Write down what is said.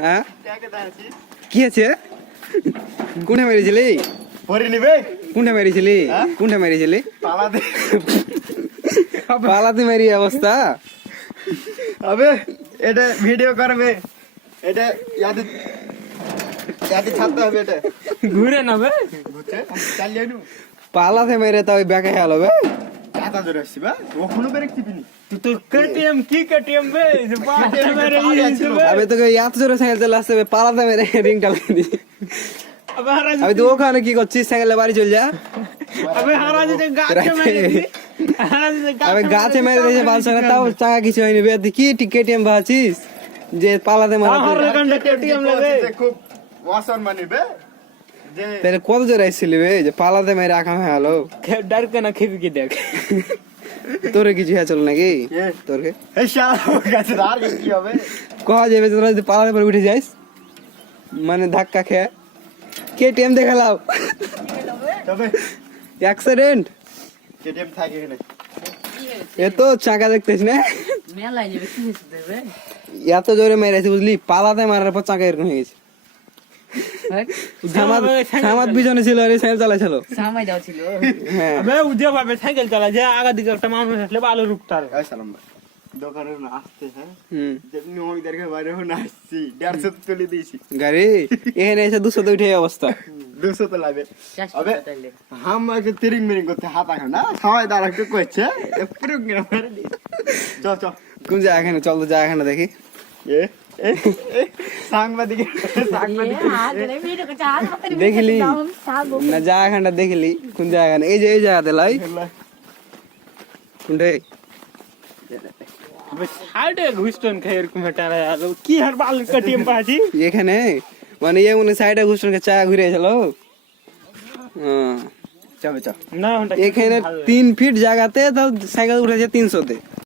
হ্যাঁ কি আছে কোনটা মেরেছিলি কোনটা মেরেছিলি কোনটা মেরেছিলি পালাতে মেরি অবস্থা अबे এটা ভিডিও করবে এটা ইয়াতে ইয়াতে ছাড়তে হবে এটা ঘুরে না বে বুঝছে চালিয়ে নু পালাতে মেরে তাও ব্যাকে গেল বে চাতা ধরে আসছি বা ওখানে বেরে টিপিনি তুই তোর কেটিএম কি কেটিএম বে যে বাসে মেরে দিয়েছে বে আবে তোকে এত জোরে সাইকেল চালা আসছে পালাতে মেরে রিংটা লাগিয়ে দিই আবে হারাজ আমি তো ওখানে কি করছিস সাইকেলে বাড়ি চল যা আবে হারাজ যে গাছে মেরে দিয়েছে হারাজ যে আবে গাছে মেরে দিয়েছে বাল সঙ্গে তাও চাকা কিছু হয়নি বে তুই কি টিকেটিএম ভাছিস যে পালাতে মারা আমার কাছে কেটিএম লাগে খুব ওয়াসন মানিবে যে তাহলে কত জোরে আসছিলি বে যে পালাতে মেরে আঁকা হয়ে গেল ডর কে না খেপি কি দেখ তোরে কিছু হয়ে চল নাকি তোরকে এই শালা গাছে আর কি হবে কয়া যাবে তোরা যদি পালাতে পরে উঠে যাইস মানে ধাক্কা খেয়ে কেটিএম দেখালাও তবে অ্যাক্সিডেন্ট কেটিএম থাকে এখানে এ তো চাকা দেখতেছ না মেলায় যাবে কি হয়েছে দেবে এত জোরে মেরেছে বুঝলি পালাতে মারার পর চাকা এরকম হয়ে গেছে সামাদ পিছনে ছিল আরে সাইকেল চালাচ্ছিল সামাই দাও ছিল হ্যাঁ আবে উদে ভাবে সাইকেল চালা যে আগা দিকে একটা মানুষ আসলে ভালো রুকতার এই সালাম ভাই দোকানে না আসতে হ্যাঁ হুম যেমনি ওই দেখে বাইরে হন আসছি 150 তুলে দিয়েছি গাড়ি এখানে এসে 200 তে উঠে অবস্থা 200 তো লাগে শেষ अबे করতে তাইলে हम আগে তিরিং মিরিং করতে হাত আগে না সবাই দাঁড়াতে কইছে পুরো গেল মেরে দি চল চল কোন জায়গা এখানে চল তো জায়গা এখানে দেখি এ এ এ সাংবাদিক দেখিলি না জায়গা এখানটা দেখিলি কোন জায়গা এই যে এই জায়গাতে লাই কোনটা আবে সাইডে ঘুষটন খাই এরকম একটা আর কি আর ভালো কেটিএম পাছি এখানে মানে এই মনে সাইডে ঘুষটনকে চা ঘুরে গেছিল হ্যাঁ চল চল না ওটা এখানে 3 ফিট জায়গাতে তাও সাইকেল উঠেছে 300 তে